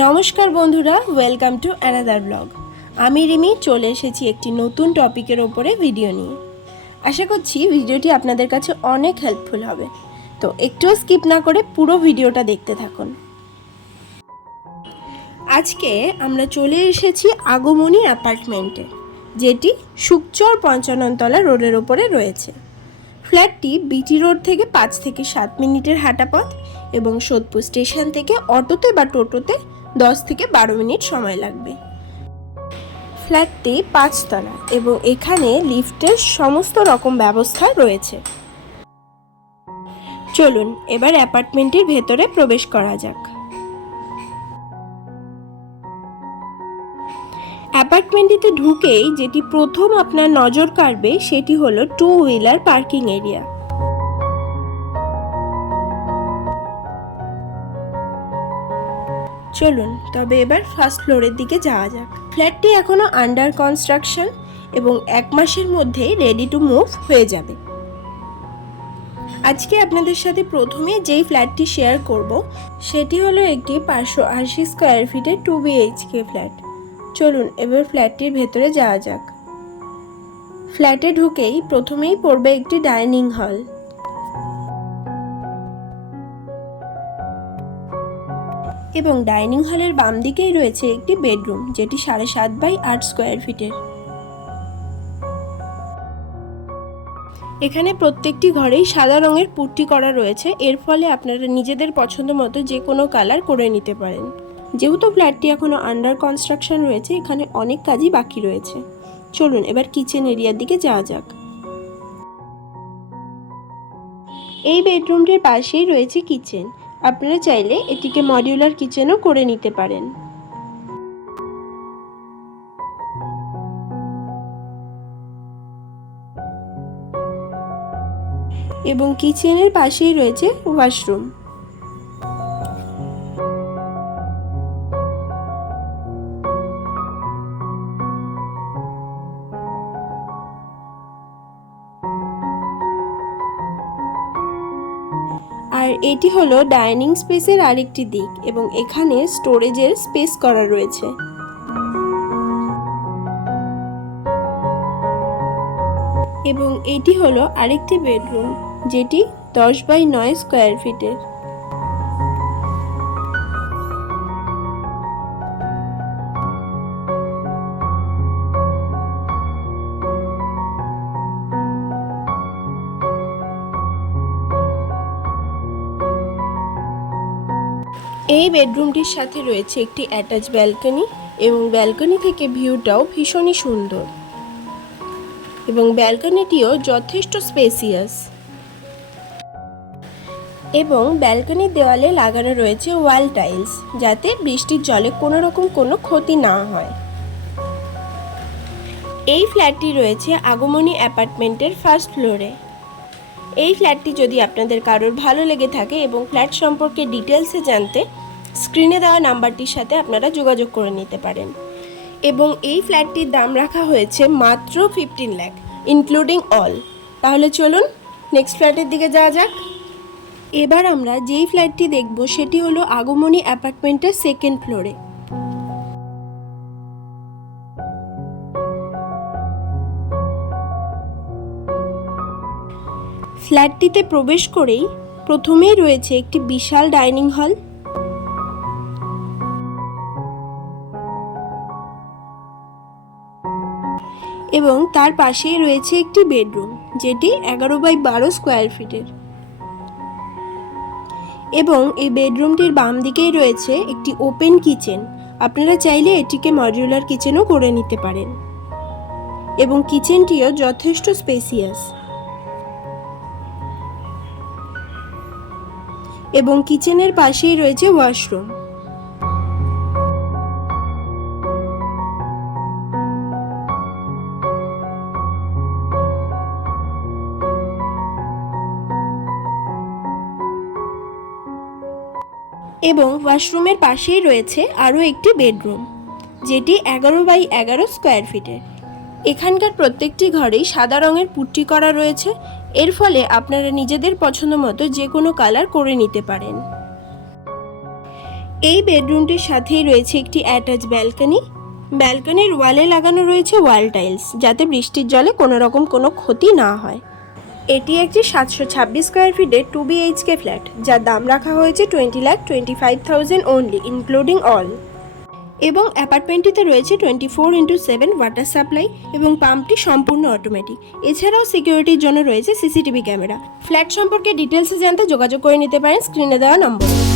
নমস্কার বন্ধুরা, welcome to another blog. আমি রিমি চলে এসেছি একটি নতুন টপিকের ওপরে ভিডিও নিয়ে। আশা করছি ভিডিওটি আপনাদের কাছে অনেক হেল্পফুল হবে, তো একটুও স্কিপ না করে পুরো ভিডিওটা দেখতে থাকুন। আজকে আমরা চলে এসেছি আগমনী অ্যাপার্টমেন্টে, যেটি সুকচর 55 তলা রোডের ওপরে রয়েছে। ফ্ল্যাটটি বিটি রোড থেকে 5 থেকে 7 মিনিটের হাঁটা পথ এবং সোদপুর স্টেশন থেকে অটোতে বা টোটোতে 10 থেকে 12 মিনিট সময় লাগবে। ফ্ল্যাটটি 5 তলা এবং এখানে লিফটের সমস্ত রকম ব্যবস্থা রয়েছে। চলুন এবার অ্যাপার্টমেন্টের ভেতরে প্রবেশ করা যাক। অ্যাপার্টমেন্টটিতে ঢুকেই যেটি প্রথম আপনার নজর কাড়বে সেটি হলো 2 হুইলার পার্কিং এরিয়া। চলুন তবে এবার ফার্স্ট ফ্লোরের দিকে যাওয়া যাক। ফ্ল্যাটটি এখনো আন্ডার কনস্ট্রাকশন এবং 1 মাসের মধ্যেই রেডি টু মুভ হয়ে যাবে। আজকে আপনাদের সাথে প্রথমে যেই ফ্ল্যাটটি শেয়ার করব সেটি হলো একটি 580 স্কোয়ার ফিটের 2 BHK ফ্ল্যাট। চলুন এবার ফ্ল্যাটটির ভেতরে যাওয়া যাক। ফ্ল্যাটে ঢুকেই প্রথমেই পড়বে একটি ডাইনিং হল এবং ডাইনিং হলের বাম দিকেই রয়েছে একটি বেডরুম, যেটি 7.5 বাই 8 স্কোয়ার ফিটের। এখানে প্রত্যেকটি ঘরেই সাদা রঙের পুট্টি করা রয়েছে, এর ফলে আপনারা নিজেদের পছন্দ মতো যে কোনো কালার করে নিতে পারেন। যেহেতু ফ্ল্যাটটি এখনো আন্ডার কনস্ট্রাকশন রয়েছে, এখানে অনেক কাজই বাকি রয়েছে। চলুন এবার কিচেন এরিয়ার দিকে যাওয়া যাক। এই বেডরুমটির পাশেই রয়েছে কিচেন। আপনারা চাইলে এটিকে মডিউলার কিচেনও করে নিতে পারেন। এবং কিচেনের পাশেই রয়েছে ওয়াশরুম। আর এটি হলো ডাইনিং স্পেসের আরেকটি দিক এবং এখানে স্টোরেজের স্পেস করা রয়েছে। এবং এটি হলো আরেকটি বেডরুম, যেটি 10 বাই 9 স্কোয়ার ফিটের। এই বেডরুমটির সাথে রয়েছে একটি অ্যাটাচ ব্যালকনি এবং ব্যালকনি থেকে ভিউটাও ভীষণই সুন্দর এবং ব্যালকনিটিও যথেষ্ট স্পেসিয়াস। এবং ব্যালকনির দেওয়ালে লাগানো রয়েছে ওয়াল টাইলস, যাতে বৃষ্টির জলে কোনো রকম কোনো ক্ষতি না হয়। এই ফ্ল্যাটটি রয়েছে আগমনী অ্যাপার্টমেন্টের ফার্স্ট ফ্লোরে। এই ফ্ল্যাটটি যদি আপনাদের কারোর ভালো লেগে থাকে এবং ফ্ল্যাট সম্পর্কে ডিটেলসে জানতে স্ক্রিনে দেওয়া নাম্বারটির সাথে আপনারা যোগাযোগ করে নিতে পারেন। এবং এই ফ্ল্যাটটির দাম রাখা হয়েছে মাত্র 15 লাখ ইনক্লুডিং অল। তাহলে চলুন নেক্সট ফ্ল্যাটের দিকে যাওয়া যাক। এবার আমরা যেই ফ্ল্যাটটি দেখব সেটি হলো আগমনী অ্যাপার্টমেন্টের 2nd ফ্লোরে। ফ্ল্যাটটিতে প্রবেশ করেই প্রথমেই রয়েছে একটি বিশাল ডাইনিং হল এবং তার পাশেই রয়েছে একটি বেডরুম, যেটি 11 বাই 12 স্কোয়ার ফিটের। এবং এই বেডরুমটির বাম দিকেই রয়েছে একটি ওপেন কিচেন। আপনারা চাইলে এটিকে মডিউলার কিচেনও করে নিতে পারেন এবং কিচেনটিও যথেষ্ট স্পেসিয়াস। এবং কিচেনের পাশেই রয়েছে ওয়াশরুম। এবং ওয়াশরুমের পাশেই রয়েছে আরও একটি বেডরুম, যেটি 11 বাই 11 স্কোয়ার ফিটের। এখানকার প্রত্যেকটি ঘরেই সাদা রঙের পুট্টি করা রয়েছে, এর ফলে আপনারা নিজেদের পছন্দ মতো যে কোনো কালার করে নিতে পারেন। এই বেডরুমটির সাথেই রয়েছে একটি অ্যাটাচ ব্যালকনি। ব্যালকনির ওয়ালে লাগানো রয়েছে ওয়াল টাইলস, যাতে বৃষ্টির জলে কোনো রকম কোনো ক্ষতি না হয়। এটি একটি 726 স্কোয়ার ফিটের 2 BHK ফ্ল্যাট, যার দাম রাখা হয়েছে 20,25,000 অনলি ইনক্লুডিং অল। এবং অ্যাপার্টমেন্টটিতে রয়েছে 24/7 ওয়াটার সাপ্লাই এবং পাম্পটি সম্পূর্ণ অটোমেটিক। এছাড়াও সিকিউরিটির জন্য রয়েছে সিসিটিভি ক্যামেরা। ফ্ল্যাট সম্পর্কে ডিটেলসে জানতে যোগাযোগ করে নিতে পারেন স্ক্রিনে দেওয়া নম্বরে।